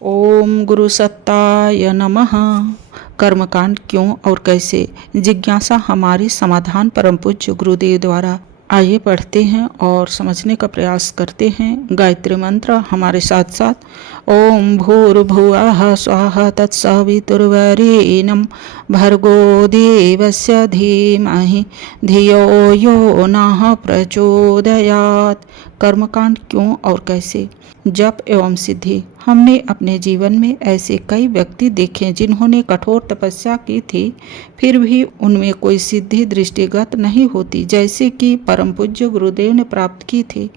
ओम गुरु सत्ताय नमः। कर्मकांड क्यों और कैसे, जिज्ञासा हमारे समाधान परम पूज्य गुरुदेव द्वारा। आइए पढ़ते हैं और समझने का प्रयास करते हैं। गायत्री मंत्र हमारे साथ साथ। ओम भूर्भुवः स्वः तत्सवितुर्वरेण्यं भर्गो देवस्य धीमहि धियो यो नः प्रचोदयात्। कर्मकांड क्यों और कैसे, जप एवं सिद्धि। हमने अपने जीवन में ऐसे कई व्यक्ति देखे जिन्होंने कठोर तपस्या की थी, फिर भी उनमें कोई सिद्धि दृष्टिगत नहीं होती, जैसे कि परम पूज्य गुरुदेव ने प्राप्त की थी।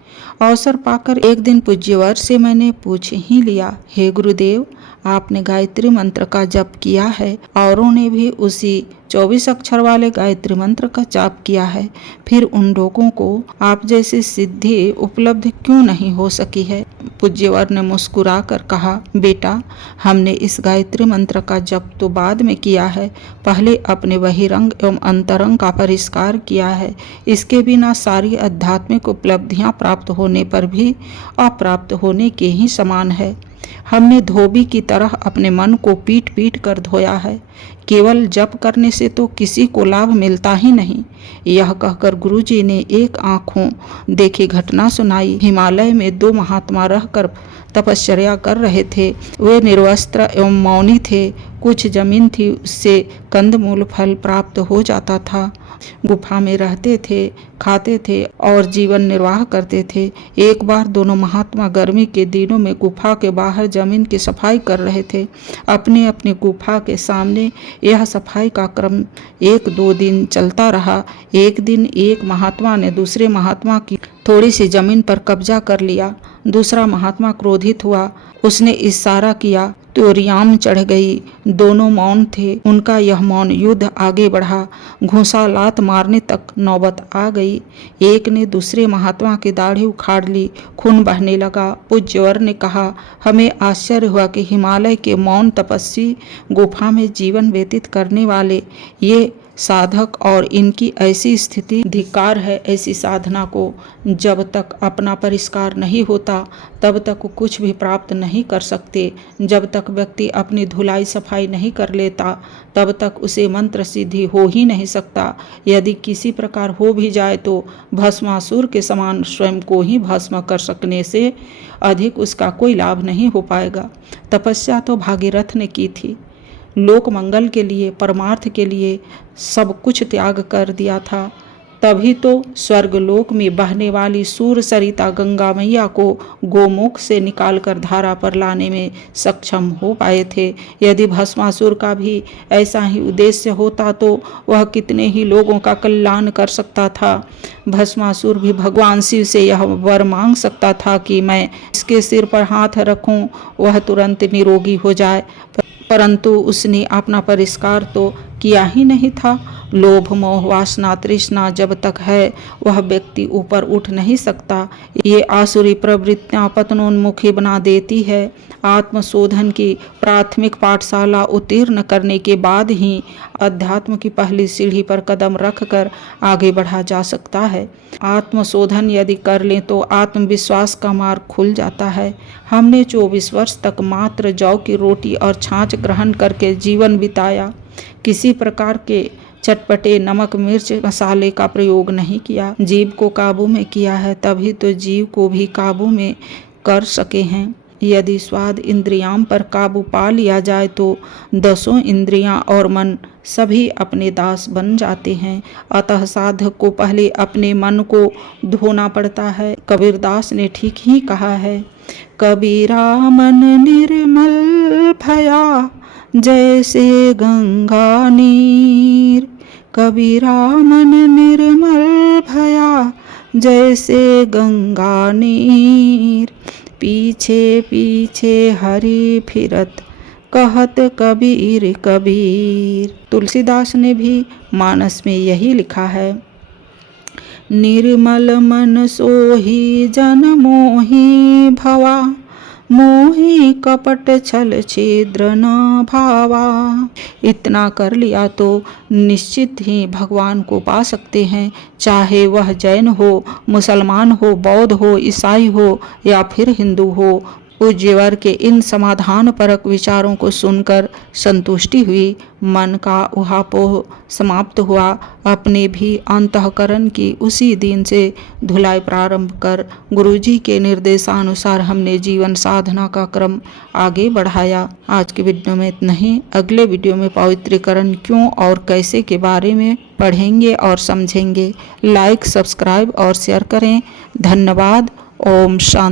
अवसर पाकर एक दिन पूज्यवर से मैंने पूछ ही लिया, हे गुरुदेव, आपने गायत्री मंत्र का जप किया है, औरों ने भी उसी 24 अक्षर वाले गायत्री मंत्र का जाप किया है, फिर उन लोगों को आप जैसी सिद्धि उपलब्ध क्यों नहीं हो सकी है? पूज्यवर ने मुस्कुरा कर कहा, बेटा, हमने इस गायत्री मंत्र का जप तो बाद में किया है, पहले अपने बहिरंग एवं अंतरंग का परिष्कार किया है। इसके बिना सारी आध्यात्मिक उपलब्धियां प्राप्त होने पर भी अप्राप्त होने के ही समान है। हमने धोबी की तरह अपने मन को पीट पीट कर धोया है। केवल जप करने से तो किसी को लाभ मिलता ही नहीं। यह कहकर गुरुजी ने एक आंखों देखी घटना सुनाई। हिमालय में दो महात्मा रहकर तपश्चर्या कर रहे थे। वे निर्वस्त्र एवं मौनी थे। कुछ जमीन थी, उससे कंदमूल फल प्राप्त हो जाता था। गुफा में रहते थे, खाते थे और जीवन निर्वाह करते थे। एक बार दोनों महात्मा गर्मी के दिनों में गुफा के बाहर जमीन की सफाई कर रहे थे। अपने अपने गुफा के सामने यह सफाई का क्रम 1-2 दिन चलता रहा। एक दिन एक महात्मा ने दूसरे महात्मा की थोड़ी सी जमीन पर कब्जा कर लिया। दूसरा महात्मा क्रोधित हुआ। उसने इशारा किया तो रियाम चढ़ गई। दोनों मौन थे। उनका यह मौन युद्ध आगे बढ़ा। घूंसा लात मारने तक नौबत आ गई। एक ने दूसरे महात्मा की दाढ़ी उखाड़ ली। खून बहने लगा। पूज्यवर ने कहा, हमें आश्चर्य हुआ कि हिमालय के मौन तपस्वी, गुफा में जीवन व्यतीत करने वाले ये साधक और इनकी ऐसी स्थिति, धिक्कार है ऐसी साधना को। जब तक अपना परिष्कार नहीं होता तब तक कुछ भी प्राप्त नहीं कर सकते। जब तक व्यक्ति अपनी धुलाई सफाई नहीं कर लेता तब तक उसे मंत्र सिद्धि हो ही नहीं सकता। यदि किसी प्रकार हो भी जाए तो भस्मासुर के समान स्वयं को ही भस्म कर सकने से अधिक उसका कोई लाभ नहीं हो पाएगा। तपस्या तो भागीरथ ने की थी। लोक मंगल के लिए, परमार्थ के लिए सब कुछ त्याग कर दिया था। तभी तो स्वर्गलोक में बहने वाली सूर सरिता गंगा मैया को गोमुख से निकालकर धारा पर लाने में सक्षम हो पाए थे। यदि भस्मासुर का भी ऐसा ही उद्देश्य होता तो वह कितने ही लोगों का कल्याण कर सकता था। भस्मासुर भी भगवान शिव से यह वर मांग सकता था कि मैं इसके सिर पर हाथ रखूं, वह तुरंत निरोगी हो जाए, परंतु उसने अपना परिष्कार तो किया ही नहीं था। लोभ, मोह, वासना, तृष्णा जब तक है वह व्यक्ति ऊपर उठ नहीं सकता। ये आसुरी प्रवृत्तियां पतनोन्मुखी बना देती है। आत्मशोधन की प्राथमिक पाठशाला उत्तीर्ण करने के बाद ही अध्यात्म की पहली सीढ़ी पर कदम रखकर आगे बढ़ा जा सकता है। आत्मशोधन यदि कर लें तो आत्मविश्वास का मार्ग खुल जाता है। हमने 24 वर्ष तक मात्र जौ की रोटी और छाछ ग्रहण करके जीवन बिताया। किसी प्रकार के चटपटे नमक मिर्च मसाले का प्रयोग नहीं किया। जीव को काबू में किया है, तभी तो जीव को भी काबू में कर सके हैं। यदि स्वाद इंद्रियां पर काबू पा लिया जाए तो 10 इंद्रियां और मन सभी अपने दास बन जाते हैं। अतः साधक को पहले अपने मन को धोना पड़ता है। कबीरदास ने ठीक ही कहा है, कबीरा मन निर्मल भया जैसे गंगा नीर। कबीरा मन निर्मल भया जैसे गंगा नीर। पीछे पीछे हरि फिरत कहत कबीर कबीर। तुलसीदास ने भी मानस में यही लिखा है, निर्मल मन सोही जन मोही भवा, मोही कपट छल छिद्र न भावा। इतना कर लिया तो निश्चित ही भगवान को पा सकते हैं। चाहे वह जैन हो, मुसलमान हो, बौद्ध हो, ईसाई हो या फिर हिंदू हो, पूज्यवर के इन समाधान परक विचारों को सुनकर संतुष्टि हुई। मन का उहापोह समाप्त हुआ। अपने भी अंतःकरण की उसी दिन से धुलाई प्रारंभ कर गुरुजी के निर्देशानुसार हमने जीवन साधना का क्रम आगे बढ़ाया। आज के वीडियो में इतना ही। अगले वीडियो में पवित्रीकरण क्यों और कैसे के बारे में पढ़ेंगे और समझेंगे। लाइक, सब्सक्राइब और शेयर करें। धन्यवाद। ओम शांति।